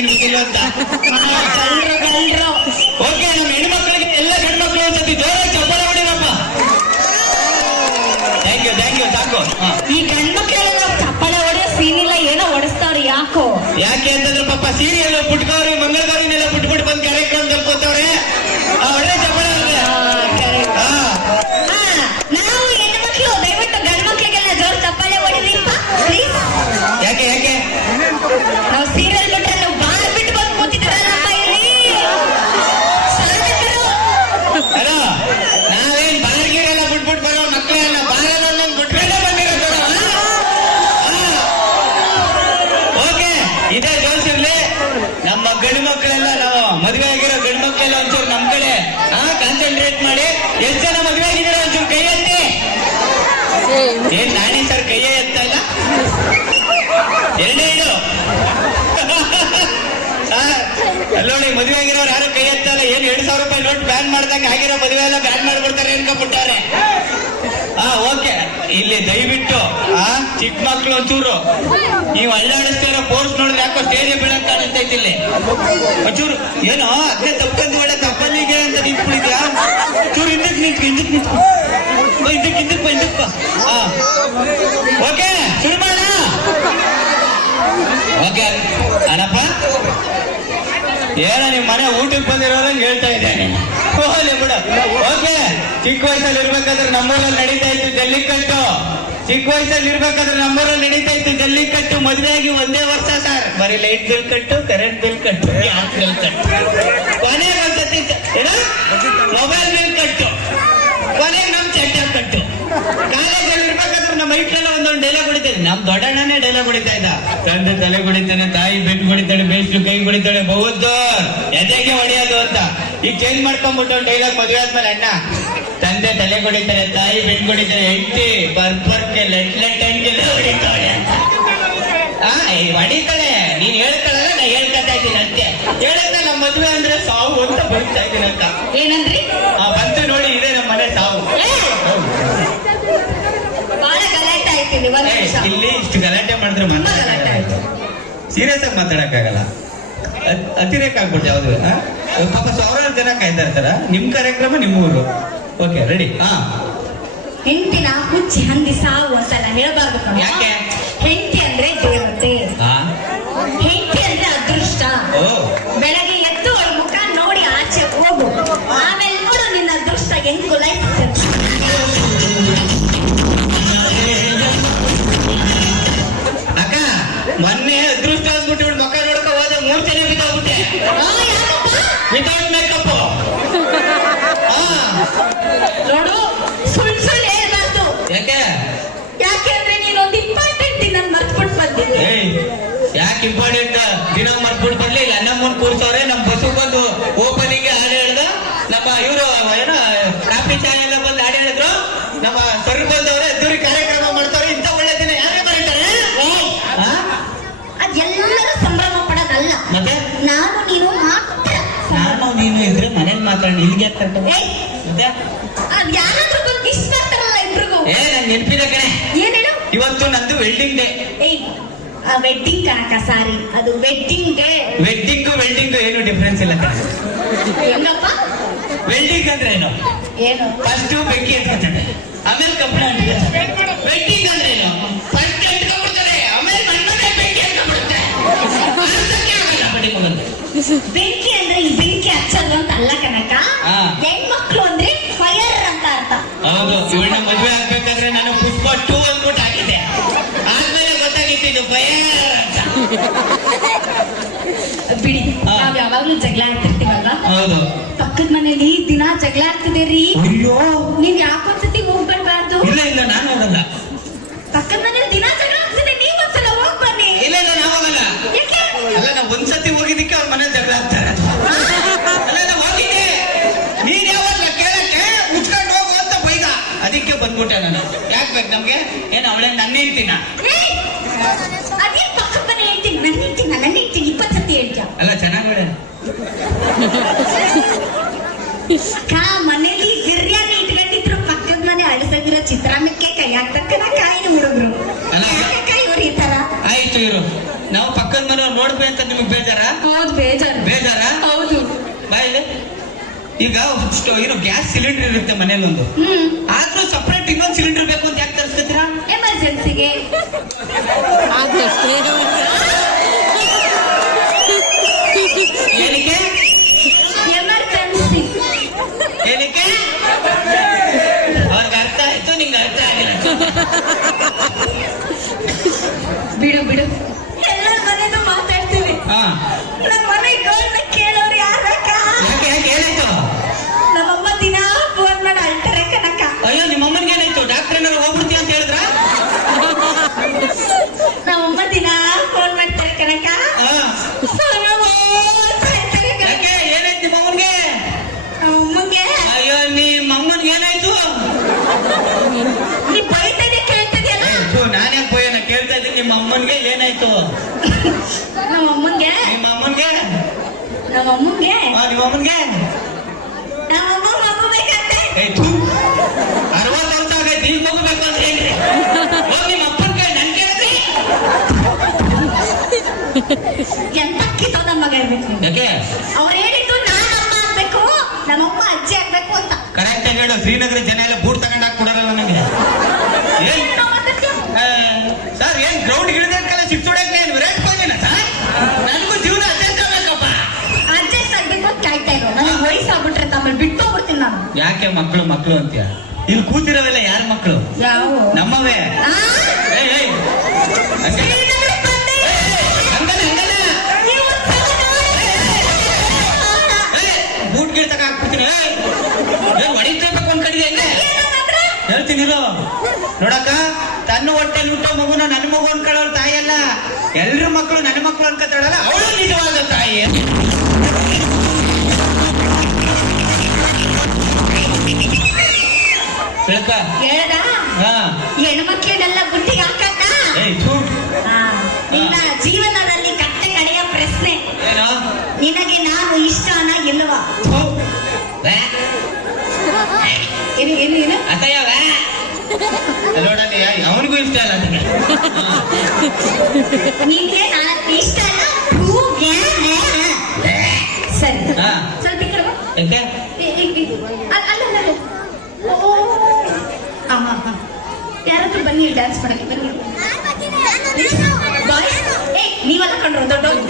ನಿಮ್ಗಿಲ್ಲ ಅಂತ ನಾಣಿ ಸರ್ ಕೈಯೇ ಎತ್ತ ಇಲ್ಲ? ಎರಡೇ ಇದು. ಅಲ್ಲೋಳಿ ಮದುವೆ ಆಗಿರೋರು ಯಾರು ಕೈ ಎತ್ತಲ್ಲ ಏನ್ ಎರಡ್ ಸಾವಿರ ರೂಪಾಯಿ ನೋಟ್ ಬ್ಯಾನ್ ಮಾಡ್ದಂಗೆ ಆಗಿರೋ ಮದುವೆ ಎಲ್ಲ ಬ್ಯಾನ್ ಮಾಡ್ಬಿಡ್ತಾರೆ ಅನ್ಕೊಂಡ್ಬಿಟ್ಟಾರೆ ಹಾ, ಓಕೆ. ಇಲ್ಲಿ ದಯವಿಟ್ಟು, ಆ, ಚಿಕ್ಕ ಮಕ್ಳು ಒಂಚೂರು. ನೀವು ಅಲ್ಲಾಡಿಸ್ತಾ ಇರೋ ಪೋರ್ಸ್ ನೋಡಿದ್ರೆ ಯಾಕೋ ಸ್ಟೇಜ್ ಬೀಳಂತ ಅನಿಸ್ತೈತಿ ಇಲ್ಲಿ. ಒಂಚೂರು, ಏನೋ ಅದೇ ತಪ್ಪಂದು ಒಳ್ಳೆ ತಪ್ಪಲ್ಲಿಗೆ ಅಂತ ನಿಂತ್ಬಿಟ್ಟಿದ್ಯಾ? ಚೂರು ಹಿಂದಕ್ಕೆ ನಿಂತ್ಕೊ ಹಿಂದಕ್ಕೆ ನಿಂತ್ಕೊ. ಹಿಂದಕ್ಕೆ ಹಿಂದಕ್ಕೆ ಓಕೆ, ಶುರು ಮಾಡ ಓಕೆ ಅನಪ್ಪ ಏನ ನಿಮ್ಮ ಮನೆ ಊಟಕ್ಕೆ ಬಂದಿರೋರಂಗೆ ಹೇಳ್ತಾ ಇದ್ದೇನೆ ಹೋಗ್ಲಿ ಬಿಡ. ಓಕೆ, ಚಿಕ್ಕ ವಯಸ್ಸಲ್ಲಿ ಇರ್ಬೇಕಾದ್ರೆ ನಮ್ಮೂರಲ್ಲಿ ನಡೀತಾ ಇತ್ತು ಜಲ್ಲಿಕಟ್ಟು ಚಿಕ್ಕ ವಯಸ್ಸಲ್ಲಿ ಇರ್ಬೇಕಾದ್ರೆ ನಮ್ಮೂರಲ್ಲಿ ನಡೀತಾ ಇತ್ತು ಜಲ್ಲಿಕಟ್ಟು ಮದುವೆ ಆಗಿ ಒಂದೇ ವರ್ಷ ಸರ್. ಬರೀ ಲೈಟ್ ಬಿಲ್ ಕಟ್ಟು ಕರೆಂಟ್ ಬಿಲ್ ಕಟ್ಟು. ಗ್ಯಾಸ್ ಬಿಲ್ ಕಟ್ಟು ಕೊನೆಗೆ ಒಂದ್ಸತಿ ಮೊಬೈಲ್ ಬಿಲ್ ಕಟ್ಟು ಕೊನೆಗೆ ನಮ್ ಚಟ್ಟ ಕಟ್ಟು ಕಾಲೇಜಲ್ಲಿ ಇರ್ಬೇಕಾದ್ರೆ ನಮ್ಮ ಐಟ್ಲೆಲ್ಲ ಒಂದೊಂದು ಡೈಲಾಗ್ ಹೊಡಿತೇನೆ ನಮ್ ದೊಡ್ಡಣ್ಣನೇ ಡೈಲಾಗ್ ಹೊಡಿತಾ ಇದ್ದ. ತಂದೆ ತಲೆ ಹೊಡಿತಾನೆ ತಾಯಿ ಬೆಟ್ಟು ಹೊಡಿತಾಳೆ ಬೇಷ್ಟು ಕೈ ಹೊಡಿತಾಳೆ ಬಹುದು ಎದೆಗೆ ಹೊಡೆಯೋದು ಅಂತ. ಈಗ ಚೇಂಜ್ ಮಾಡ್ಕೊಂಡ್ಬಿಟ್ಟು ಡೈಲಾಗ್ ಮದುವೆ ಆದ್ಮೇಲೆ ಅಣ್ಣ, ತಂದೆ ತಲೆ ಹೊಡಿತಾರೆ ತಾಯಿ ಬೆಟ್ಟು ಹೊಡಿತಾರೆ ಹೆಂಡತಿ ಬರ್ಬರ್ಕೆ, ಲೆಟ್ ಲೆಟ್ ಹೊಡಿತಾಳೆ ಅಂತ. ಆ ಹೊಡಿತಾಳೆ. ನೀನ್ ಹೇಳ್ಕೊಳ್ಳಲ್ಲ ನಾ ಹೇಳ್ಕೊತಾ ಇದ್ದೀನಿ ಅಂತೆ. ಹೇಳತ್ತ ನಮ್ಮ ಮದುವೆ ಅಂದ್ರೆ ಸಾವು ಅಂತ ಏನಂದ್ರಿ ಆ ಬಂತು ನೋಡಿ ಇದೆ ನಮ್ಮ ಮನೆ ಸಾವು ಏ, ಬಹಳ ಗಲಾಟೆ ಆಯ್ತಿದೆ ಒಂದ್ ಏ, ನಿಮಿಷ ಇಲ್ಲಿ ಇಷ್ಟು ಗಲಾಟೆ ಮಾಡಿದ್ರೆ ತುಂಬಾ ಗಲಾಟೆ ಆಯ್ತು ಸೀರಿಯಸ್ ಆಗಿ ಮಾತಾಡಕ್ಕಾಗಲ್ಲ ಅತ್- ಅತಿರೇಕ ಆಗ್ಬಿಡ್ತು ಯಾವ್ದು? ಪಾಪ ಸಾವಿರಾರು ಜನ ಕಾಯ್ತಾ ಇರ್ತಾರ ನಿಮ್ ಕಾರ್ಯಕ್ರಮ ನಿಮ್ಮ ಊರು ಓಕೆ ರೆಡಿ ಹಾ ಹೆಂಡತಿನ ಹುಚ್ಚಿ ಹಂದಿ ಸಾವು ಅಂತಲ್ಲ ಹೇಳಬಾರ್ದು. ಯಾಕೆ? ಹೆಂಡತಿ ಅಂದ್ರೆ ದೇವತೆ ಏ ನೆನಪಿದೆ ಕಣೆ. ಇವತ್ತು ನಂದು ವೆಲ್ಡಿಂಗ್ ಡೇ ವೆಡ್ಡಿಂಗ್ ಕಾಕ ಸಾರಿ ಅದು ವೆಡ್ಡಿಂಗ್ ಡೇ ವೆಡ್ಡಿಂಗು ವೆಲ್ಡಿಂಗು ಏನು ಡಿಫ್ರೆನ್ಸ್ ಇಲ್ಲ ಹೆಂಗಪ್ಪ? ವೆಲ್ಡಿಂಗ್ ಅಂದ್ರೆ ಏನು? ಏನು? ಫಸ್ಟ್ ಬೆಂಕಿ ಎತ್ಕೊತಾನೆ ಆಮೇಲೆ ಕಬ್ಬಣ ವೆಡ್ಡಿಂಗ್ ಅಂದ್ರೆ ಏನು? ಫಸ್ಟ್ ಎತ್ಕೊಂಡ್ಬಿಡ್ತಾರೆ ಆಮೇಲೆ ಮಣ್ಣೆ ಬೆಂಕಿ ಎತ್ಕೊಂಡ್ಬಿಡುತ್ತೆ. ಬೆಂಕಿ ಅಂದ್ರೆ ಈ ಬೆಂಕಿ ಹಚ್ಚೋದು ಅಂತ ಅಲ್ಲ ಕನಕ. ಹೆಣ್ಮಕ್ಳು ಅಂದ್ರೆ ಫೈರ್ ಅಂತ ಅರ್ಥ. ಹೌದು ಇವಳ ಮದುವೆ ಆಗ್ಬೇಕಾದ್ರೆ ನಾನು ಪುಷ್ಪ ಟೂ ಅಂದ್ಬಿಟ್ಟು ಹಾಕಿದ್ದೆ. ಆದ್ಮೇಲೆ ಗೊತ್ತಾಗಿತ್ತು ಇದು ಫೈರ್ ಅಂತ. ಬಿಡಿ. ನಾವ್ ಯಾವಾಗ್ಲೂ ಜಗಳ ಆಡ್ತಿರ್ತೀವಲ್ವಾ ಹೌದು. ಪಕ್ಕದ ಮನೇಲಿ ದಿನ ಜಗಳ ಆಗ್ತಿದೆ ರೀ ಅಯ್ಯೋ. ನೀವ್ ಯಾಕೊಂದ್ಸತಿ ಹೋಗ್ ಬರ್ಬಾರ್ದು? ಇಲ್ಲ ಇಲ್ಲ ನಾನು ಹೋಗಲ್ಲ. ಪಕ್ಕದ ಮನೇಲಿ ದಿನ ಜಗಳ ಆಗ್ತಿದೆ ನೀವ್ ಒಂದ್ಸಲ ಹೋಗ್ ಬನ್ನಿ. ಇಲ್ಲ ಇಲ್ಲ ನಾನು ಹೋಗಲ್ಲ. ಯಾಕೆ? ಅಲ್ಲ ನಾವು ಒಂದ್ಸತಿ ಹೋಗಿದ್ದಕ್ಕೆ ಅವ್ರ ಮನೆ ಜಗಳ ಆಗ್ತಾರೆ ಬೇಕು ನಮ್ಗೆ? ಏನ್ ಅವಳೆ ನನ್ನ ಹೇಳ್ತೀನ ಅಲ್ಲ ಚೆನ್ನಾಗಿ ಅಕ್ಕ ಮನೇಲಿ ಬಿರಿಯಾನಿ ಇಟ್ಕೊಂಡಿದ್ರು ಪಕ್ಕದ ಮನೆ ಅಳಸಗಿರೋ ಚಿತ್ರಾನ್ನಕ್ಕೆ ಕೈ ಹಾಕ್ತಕ್ಕನ ಕಾಯಿನ ಹುಡುಗರು ಇವ್ರು ಈ ತರ ಆಯ್ತು ಇರು. ನಾವು ಪಕ್ಕದ ಮನೆ ನೋಡ್ಬೇಕು ಅಂತ ನಿಮಗೆ ಬೇಜಾರ? ಹೌದು ಬೇಜಾರು. ಬೇಜಾರ? ಹೌದು. ಬಾಯಿಲೆ ಈಗ ಏನು ಗ್ಯಾಸ್ ಸಿಲಿಂಡರ್ ಇರುತ್ತೆ ಮನೇಲೊಂದು ಒಂದು ಆದ್ರೂ ಸಪ್ರೇಟ್ ಇನ್ನೊಂದು ಸಿಲಿಂಡರ್ ಬೇಕು ಅಂತ ಎಮರ್ಜೆನ್ಸಿಗೆ ಏನಕ್ಕೆ ಎಮರ್ಜೆನ್ಸಿ ಏನಕ್ಕೆ ಅವ್ರಿಗೆ ಅರ್ಥ ಆಯ್ತು ನಿಂಗೆ ಅರ್ಥ ಆಗಿಲ್ಲ ಬಿಡು ಬಿಡು ಅಮ್ಮನಿಗೆ ಏನಾಯ್ತು ನಿಮ್ಮ ಅಮ್ಮನಿಗೆ? ಆ, ನಿಮ್ಮ ಅಮ್ಮನಿಗೆ? ನಮ್ಮಮ್ಮ ಮಗು ಬೇಕಂತೆ. ಅರವತ್ತು ವರ್ಷ ಆಗೈತೆ ಈಗ ಹೋಗ್ಬೇಕು ಅಂತ ಹೇಳ್ರಿ ಹೋಗಿ ನಿಮ್ಮ ಅಪ್ಪನ ಕೈ ನನ್ ಕೇಳ್ತಿ ಎಂತ ಕಿತ್ತೋದ ಮಗ ಇರ್ಬೇಕು ಯಾಕೆ? ಅವ್ರು ಹೇಳಿದ್ದು ನಾನು ಅಮ್ಮ ಆಗ್ಬೇಕು ನಮ್ಮಮ್ಮ ಅಜ್ಜಿ ಆಗ್ಬೇಕು ಅಂತ. ಕರೆಕ್ಟ್ ಹೇಳು. ಶ್ರೀನಗರ ಜನ ಎಲ್ಲ ಬೂಟ್ ತಗೊಂಡ್ ನನಗೆ ಏನ್ ಏನೋ ಮಾತಾಡ್ತೀಯ? ಆ, ಸರ್ ಏನ್ ಗ್ರೌಂಡ್ ಹಿಡಿದಕ್ಕೆಲ್ಲ ಸಿಕ್ಸ್ ಹೊಡಕ್ ನಾನು ವಿರಾಟ್ ಕೊಹ್ಲಿನ ಸರ್ ನನಗೂ ಜೀವನ ಅತ್ಯಂತ ಬೇಕಪ್ಪ ಅಡ್ಜಸ್ಟ್ ಆಗ್ಬೇಕು ಅಂತ ಕಾಯ್ತಾ ಇರೋ ನನಗೆ ವಯಸ್ಸಾಗ್ಬಿಟ್ರೆ ಆಮೇಲೆ ಬಿಟ್ಟು ಹೋಗ್ಬಿಡ್ತೀನಿ ಮಕ್ಕಳು ಮಕ್ಕಳು ಅಂತ ಇಲ್ಲಿ ಕೂತಿರೋವೆಲ್ಲ ಯಾರ ಮಕ್ಕಳು? ನಮ್ಮವೇ. ಬೂಟ್ ಗಿಡ ತಗ ಹಾಕ್ಬಿಡ್ತೀನಿ ಹೊಡಿತೇಬೇಕು ಅನ್ಕೊಂಡಿದ್ದೆ ಹೆಂಗೆ ಹೇಳ್ತೀನಿ. ನೋಡಕ್ಕ ತನ್ನ ಹೊಟ್ಟೆ ಹುಟ್ಟೋ ಮಗುನ ನನ್ನ ಮಗು ಅನ್ಕೊಳ್ಳೋರು ತಾಯಿ ಅಲ್ಲ ಎಲ್ರ ಮಕ್ಕಳು ನನ್ನ ಮಕ್ಕಳು ಅನ್ಕೋತಾಳಲ್ಲ ಅವಳು ನಿಜವಾದ ತಾಯಿ. ತಿಳ್ಕ ಹೇಳ್ದ? ಹಾ. ಹೆಣ್ಮಕ್ಳನ್ನೆಲ್ಲ ಏಯ್ ಥೂ. ಆ, ನಿನ್ನ ಜೀವನದಲ್ಲಿ ಕಟ್ಟೆ ಕಡೆಯ ಪ್ರಶ್ನೆ. ಏನೋ? ನಿನಗೆ ನಾನು ಇಷ್ಟನ ಇಲ್ಲವಾ ಥೂ. ವ್ಯಾ. ಏನು ಏನು ಏನು? ಅತ್ತಯ್ಯ ವ್ಯಾ. ನೋಡಲ್ಲಿ ಅವನಿಗೂ ಇಷ್ಟ ಅಲ್ಲ ಅದಕ್ಕೆ. ನಿನ್ಗೆ ನಾನು ಇಷ್ಟ ಅಲ್ಲ ಹೂ, ಗ್ಯಾ, ನ್ಯಾ. ಸರಿ. ಹಾ. ಸ್ವಲ್ಪ ಈ ಕಡೆ ಬಾ. ಯಾಕೆ ಈ- ಈ- ಈ- ಅಲ್ಲ ಅಲ್ಲ ಅಲ್ಲ. ಓ, ಓ, ಓ. ಆ, ಹಾ, ಹಾ. ಯಾರಾದ್ರೂ ಬನ್ನಿ ಡ್ಯಾನ್ಸ್ ಮಾಡಕ್ಕೆ ಬನ್ನಿ. ಬಾಯ್ಸ್ ಏ ನೀವೆಲ್ಲ ಕಂಡ್ರು ದೊಡ್ಡವ್ರು.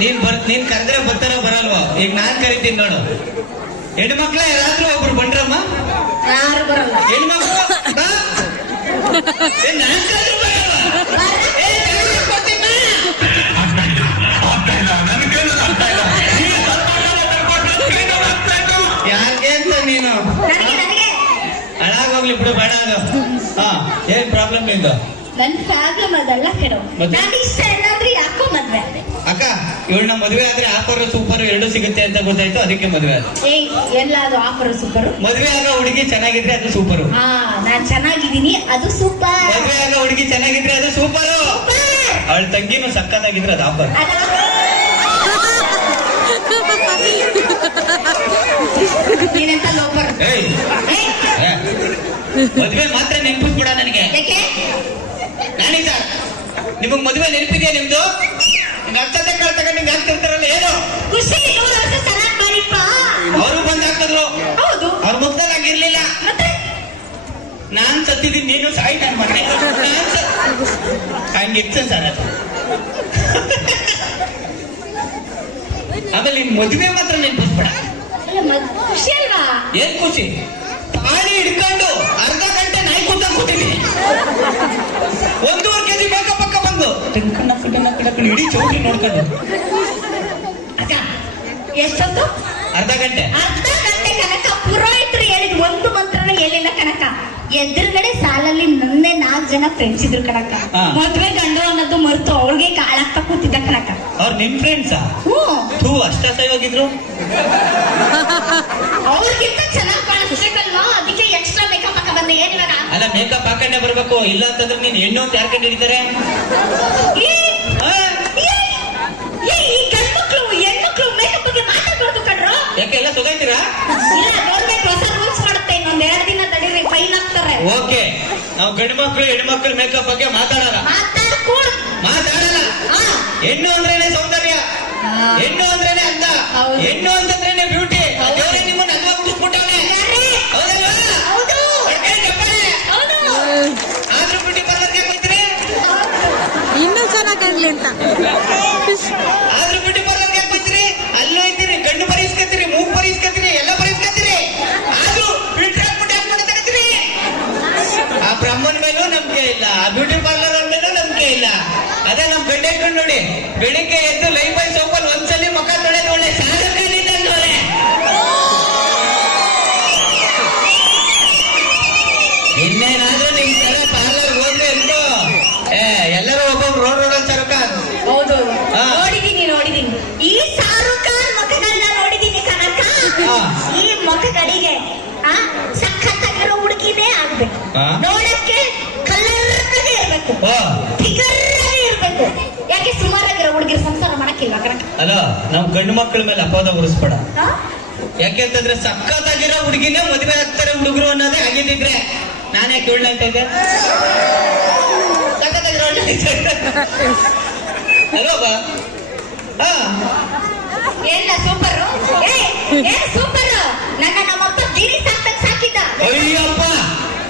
ನೀನ್ ಬರ್ ನೀನ್ ಕರೆದ್ರೆ ಬರ್ತಾರ ಬರಲ್ವಾ? ಈಗ ನಾನ್ ಕರಿತೀನಿ ನೋಡು. ಹೆಣ್ಮಕ್ಳ ಯಾರಾದ್ರೂ ಒಬ್ರು ಬಂದ್ರಮ್ಮ? ಹೆಣ್ಮಕ್ಳು? ನಾನ್ ಕರೆದ್ರು ನೀನು? ಹಾಳಾಗೋಗ್ಲಿ ಬಿಡು ಬೇಡ ಅದು. ಹಾ ಏನ್ ಪ್ರಾಬ್ಲಮ್ ನಿಂದು? ನನ್ ಪ್ರಾಬ್ಲಮ್ ಅದಲ್ಲ ಕೆಡೋ ಮತ್ತೆ? ನಾನು ಇಷ್ಟ ಇಲ್ಲ ಅಂದ್ರೆ ಯಾಕೋ ಮದ್ವೆ ಅಕ್ಕ ಇವಳನ್ನ ಮದುವೆ ಆದ್ರೆ ಆಫರ್ ಸೂಪರ್ ಎರಡು ಸಿಗುತ್ತೆ ಅಂತ ಗೊತ್ತಾಯ್ತು ಅದಕ್ಕೆ ಮದುವೆ ಆದ. ಏಯ್ ಎಲ್ಲ ಅದು ಆಫರ್ ಸೂಪರ್ ಮದುವೆ ಆಗೋ ಹುಡುಗಿ ಚೆನ್ನಾಗಿದ್ರೆ ಅದು ಸೂಪರು ಹಾ ನಾನ್ ಚೆನ್ನಾಗಿದ್ದೀನಿ ಅದು ಸೂಪರ್ ಮದುವೆ ಆಗೋ ಹುಡುಗಿ ಚೆನ್ನಾಗಿದ್ರೆ ಅದು ಸೂಪರು ಅವಳ ತಂಗಿನೂ ಸಕ್ಕತ್ತಾಗಿದ್ರೆ ಅದು ಆಫರ್ ನೀನೆಂತ ಲೋಪರ್ ಏಯ್. ಏ, ಮದುವೆ ಮಾತ್ರ ನೆನ್ಪಿಸ್ಬಿಡ ನನಗೆ. ಯಾಕೆ? ನಾನೀಗ ನಿಮಗ್ ಮದುವೆ ನೆನಪಿದೆ ನಿಮ್ದು? ಅರ್ಥತೆ ಕಾಳು ತಗೊಂಡು ನಿಂಗೆ ಆಗ್ತಿರ್ತಾರಲ್ಲ ಏನು? ಖುಷಿ ನೂರು ಚೆನ್ನಾಗಿ ಮಾಡಿಪ್ಪ. ಅವರು ಬಂದ್ ಹಾಕಿದ್ರು. ಹೌದು. ಅವ್ರ ಆಗಿರ್ಲಿಲ್ಲ ಮತ್ತೆ? ನಾನ್ ಸತ್ತಿದ್ದೀನಿ ನೀನು ಸಾಯಿ ನನ್ ಮನೆ. ಹಂಗಿತ್ತು ಸರ್ ಅದು. ಆಮೇಲೆ ನಿನ್ ಮದುವೆ ಮಾತ್ರ ನೆನ್ಪಿಸ್ಬೇಡ. ಖುಷಿ ಅಲ್ವಾ? ಏನ್ ಖುಷಿ? ತಾಳಿ ಹಿಡ್ಕೊಂಡು ನಾಯಿ ಕೂತ ಕೂತಿದ್ದೀನಿ ಒಂದೂವರೆ ಕೆಜಿ ಬೇಕ ಪಕ್ಕ ಬಂದು. ಟಂಕಣ ಫುಡ್ಡನ್ನ ಕಡಕಣ ಇಡೀ ಚೌಕಿ ನೋಡ್ಕೊಂಡು. ಎಷ್ಟೊತ್ತು? ಅರ್ಧ ಗಂಟೆ. ಅರ್ಧ ಗಂಟೆ ಕನಕ ಪುರೋಹಿತರು ಹೇಳಿದ ಒಂದು ಮಂತ್ರನ ಎದುರುಗಡೆ ಸಾಲಲ್ಲಿ ನನ್ನೆ ನಾಲ್ಕು ಜನ ಫ್ರೆಂಡ್ಸ್ ಇದ್ರು ಕಣಕ. ಮದ್ವೆ ಗಂಡು ಅನ್ನೋದು ಮರೆತು ಅವ್ರಿಗೆ ಕಾಳಾಗ್ತಾ ಕೂತಿದ್ದ ಕಣಕ ಅವ್ರು ನಿಮ್ ಫ್ರೆಂಡ್ಸಾ ಹ್ಞೂ. ಅಷ್ಟ ಅಷ್ಟ ಹೋಗಿದ್ರು? ಅವ್ರಿಗಿಂತ ಚೆನ್ನಾಗಿ ಕಾಣಿಸ್ಬೇಕಲ್ವಾ? ಅದಕ್ಕೆ ಎಕ್ಸ್ಟ್ರಾ ಮೇಕಪ್ ಹಾಕ ಬಂದೆ ಏನ್ ಇವಾಗ ಅಲ್ಲ ಮೇಕಪ್ ಹಾಕೊಂಡೆ ಬರ್ಬೇಕು. ಇಲ್ಲ ಅಂತಂದ್ರೆ ನೀನ್ ಹೆಣ್ಣು ಅಂತ ಯಾರ್ ಕಂಡು ಹಿಡಿತಾರೆ? ಯಾಕೆ ಎಲ್ಲ ಹಾಕ್ತಾರೆ ಓಕೆ. ನಾವು ಗಂಡು ಮಕ್ಳು ಹೆಣ್ಮಕ್ಳು ಮೇಕಪ್ ಬಗ್ಗೆ ಮಾತಾಡಲ್ಲ. ಮಾತಾಡಲ್ಲ ಹೆಣ್ಣು ಅಂದ್ರೇನೆ ಸೌಂದರ್ಯ. ಹೆಣ್ಣು ಅಂದ್ರೇನೆ ಅಂತ. ಹೆಣ್ಣು ಅಂತಂದ್ರೇನೆ ಬ್ಯೂಟಿ ದೇವರೇ ನಿಮ್ಮನ್ನ ಅಲ್ವಾ ಮುಗಿಸ್ಬಿಟ್ಟವನೆ ಹೌದಲ್ವಾ ಹೌದು ಹೊರ್ಗಡೆ ಚಪ್ಪಾಳೆ. ಹೌದು ಆದ್ರೂ ಬ್ಯೂಟಿ ಪಾರ್ಲರ್ಗೆ ಹೋಗ್ತೀರಿ ಇನ್ನೂ ಚೆನ್ನಾಗಿ ಕಾಣ್ಲಿ ನೋಡಿದೀನಿ ಈ ಶಾರುಖ್ ಖಾನ್ ಮುಖಗಳನ್ನ ನೋಡಿದೀನಿ ಕನಕ ಹಾ. ಈ ಮುಖಗಳಿಗೆ ಆ ಸಖತ್ತಾಗಿರೋ ಹುಡುಗಿನೇ ಆಗ್ಬೇಕು. ಹಾ. ನೋಡಕ್ಕೆ ಕಲರ್ಗೆ ಇರ್ಬೇಕು. ಫಿಗರ್ ಇರ್ಬೇಕು. ಯಾಕೆ ಸುಮಾರಾಗಿರೋ ಹುಡುಗಿರು ಸಂಸಾರ ಮಾಡಕ್ಕಿಲ್ವಾ ಕನಕ ಅಲ್ಲ ನಾವು ಗಂಡು ಮಕ್ಕಳ ಮೇಲೆ ಅಪವಾದ ಉರಿಸ್ಬೇಡ. ಹಾ? ಯಾಕೆಂತಂದ್ರೆ ಸಖತ್ತಾಗಿರೋ ಹುಡುಗಿನೇ ಮದುವೆ ಆಗ್ತಾರೆ ಹುಡುಗರು ಅನ್ನೋದೇ ಆಗಿದ್ದಿದ್ರೆ ನಾನೇ ಕೇಳ ಅಂತ ಇದ್ದೆ ಸಖತ್ತಾಗಿರೋ ಅಲ್ವಾ ಏನ ಸೂಪರ್ ಏ ಏ ಸೂಪರ್ ನನ್ನ ನಮ್ಮಪ್ಪ ಗಿರಿ ಸಾಕ್ತಕ್ ಸಾಕಿದ್ದ. ಅಯ್ಯಪ್ಪ.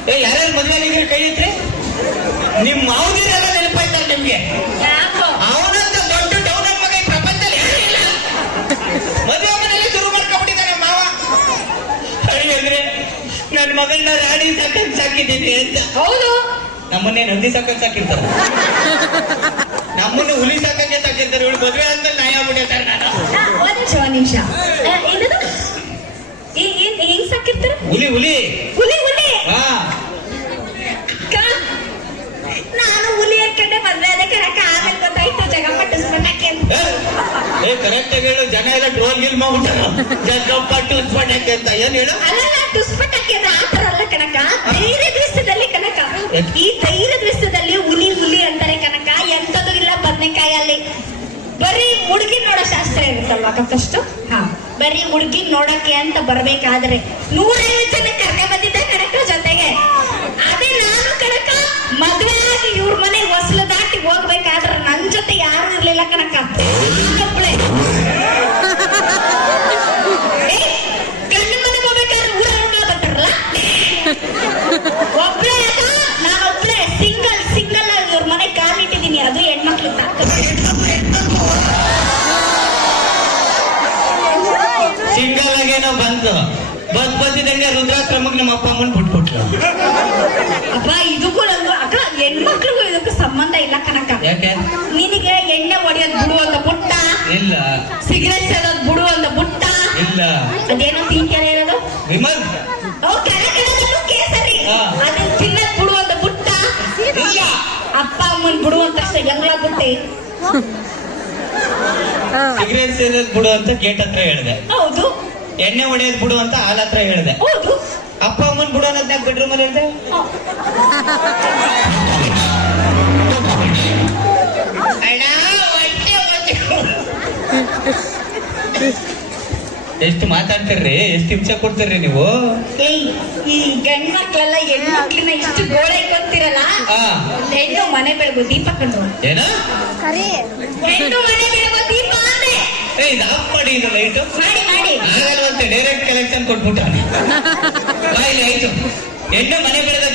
ಏ ಯಾರ್ಯಾರು ಮದುವೆ ಕೈ ಇಟ್ರಿ ನಿಮ್ಮ ಮಾವುದಿರೆಲ್ಲ ನೆನಪಾಯ್ತಾರೆ ನಿಮ್ಗೆ? ಅವನಂತ ದೊಡ್ಡ ಡೌನ್ ಮಗ ಈ ಪ್ರಪಂಚದಲ್ಲಿ ಮದುವೆ ಮನೆಯಲ್ಲಿ ಶುರು ಮಾಡ್ಕೊಂಡ್ಬಿಟ್ಟಿದ್ದಾರೆ ಮಾವ. ಅಂದ್ರೆ ನನ್ನ ಮಗಳನ್ನ ರಾಣಿ ಸಾಕಂತ ಸಾಕಿದ್ದೀನಿ ಅಂತ. ಹೌದು. ನಮ್ಮನ್ನೇ ನಂದಿ ಸಾಕಂತ ಸಾಕಿರ್ತಾರೆ. ನಮ್ಮನ್ನು ಹುಲಿ ಸಾಕಂಗೆ ಸಾಕಿರ್ತಾರೆ ಇವಳು ಮದುವೆ ಅಂತ ನಾಯ ಬಿಡಿರ್ತಾರೆ ನಾನು. ಆ, ಒಂದ್ ನಿಮಿಷ ಒಂದ್ ನಿಮಿಷ. ಏನದು? ಈ- ಏನ್ ಹೆಂಗ್ ಸಾಕಿರ್ತಾರ? ಹುಲಿ ಹುಲಿ. ಹುಲಿ ಹುಲಿ. ಹಾ. ಕ- ನಾನು ಹುಲಿ ಹಾಕೊಂಡೆ ಮದ್ವೆ ಅದಕ್ಕೆ ಕರಕ ಆಮೇಲೆ ಗೊತ್ತಾಯ್ತು ಜಗ ಪಟ್ಟಿಸ್ಕೊಂಡಕ್ಕೆ ಅಂತ. ಏ, ಕರೆಕ್ಟ್ ಆಗಿ ಹೇಳು. ಜನ ಎಲ್ಲ ಡ್ರೋನ್ ಗಿಲ್ ಮಾಡ್ಬಿಟ್ಟಾರ. ಜಗ್ಗಪ್ಪಟ್ಟು ಉತ್ಪನ್ನಕ್ಕೆ ಅಂತ. ಏನ್ ಹೇಳು? ಅಲ್ಲ ಟುಸ್ಪಟಕ್ಕೆ ಅಂದ್ರೆ ಆ ತರ ಅಲ್ಲ ಕನಕ ಬೇರೆ ದೇಶದಲ್ಲಿ ಕನಕ ಈ ಕಕ್ಕಷ್ಟು ಹಾ. ಬರೀ ಹುಡುಗಿ ನೋಡಕ್ಕೆ ಅಂತ ಬರ್ಬೇಕಾದ್ರೆ ನೂರೈವತ್ತು ಜನ ಕರ್ಕ ಬಂದಿದ್ದೆ ಕಣಕ ಜೊತೆಗೆ. ಅದೇ ನಾನು ಕಣಕ ಮದುವೆ ಆಗಿ ಇವ್ರ ಮನೆ ಹೊಸಲು ದಾಟಿ ಹೋಗ್ಬೇಕಾದ್ರೆ ನನ್ ಜೊತೆ ಯಾರು ಇರ್ಲಿಲ್ಲ ಕನಕ ಬಂದಿದ್ದಂಗೆ ರುದ್ರಾಶ್ರಮಕ್ಕೆ ನಮ್ಮ ಅಪ್ಪ ಅಮ್ಮನ್ ಬಿಟ್ಬಿಟ್ರು ಅಪ್ಪ ಇದಕ್ಕೂ ನಂದು ಅಕ್ಕ ಹೆಣ್ಮಕ್ಳಿಗೂ ಇದಕ್ಕೂ ಸಂಬಂಧ ಇಲ್ಲ ಕನಕ ಯಾಕೆ? ನಿನಗೆ ಎಣ್ಣೆ ಹೊಡೆಯೋದ್ ಬಿಡು ಅಂತ ಪುಟ್ಟ. ಇಲ್ಲ. ಸಿಗರೇಟ್ ಸೇದೋದ್ ಬಿಡು ಅಂತ ಪುಟ್ಟ. ಇಲ್ಲ. ಅದೇನೋ ತಿಂಕೆರೆ ಇರೋದು ವಿಮಲ್. ಕೇಸರಿ. ಅದನ್ನ ತಿನ್ನಕ್ ಬಿಡು ಅಂತ ಬುಟ್ಟ ಇಲ್ಲ. ಅಪ್ಪ ಅಮ್ಮನ್ ಬಿಡು ಅಂತ ಅಷ್ಟೇ ಎಲ್ಲ ಬುಟ್ಟಿ ಸಿಗರೇಟ್ ಸೇದೋದ್ ಬಿಡು ಅಂತ ಗೇಟ್ ಹತ್ರ ಹೇಳಿದೆ. ಹೌದು. ಎಣ್ಣೆ ಹೊಡೆಯೋದ್ ಬಿಡು ಅಂತ ಹಾಲ್ ಹತ್ರ ಹೇಳಿದೆ. ಹೌದು. ಅಪ್ಪ ಅಮ್ಮನ್ ಬಿಡು ಅನ್ನೋದ್ನ ಬೆಡ್ರೂಮ್ ಅಲ್ಲಿ ಹೇಳಿದೆ. ಎಷ್ಟು ಮಾತಾಡ್ತಿರ್ರಿ? ಎಷ್ಟು ಹಿಂಸೆ ಕೊಡ್ತಿರ್ರಿ ನೀವು? ಈ ಗಂಡ್ ಮಕ್ಳೆಲ್ಲ ಹೆಣ್ಮಕ್ಳನ್ನ ಇಷ್ಟು ಗೋಳೆ ಕೊಡ್ತಿರಲ್ಲ ಆ ಹೆಣ್ಣು ಮನೆ ಬೆಳಗು ದೀಪ ಕಂಡು ಏನ? ಹೆಣ್ಣು ಮನೆ ಬೆಳಗು ಏ ಇದು ಆಫ್ ಮಾಡಿ ಇದು ಲೈಟ್ ಆಗಲ್ವಂತೆ ಡೈರೆಕ್ಟ್ ಕಲೆಕ್ಷನ್ ಕೊಟ್ಬಿಟ್ಟ ಬಾಯಿಲಿ ಆಯ್ತು. ಎಣ್ಣೆ ಮನೆ ಬೆಳೆದ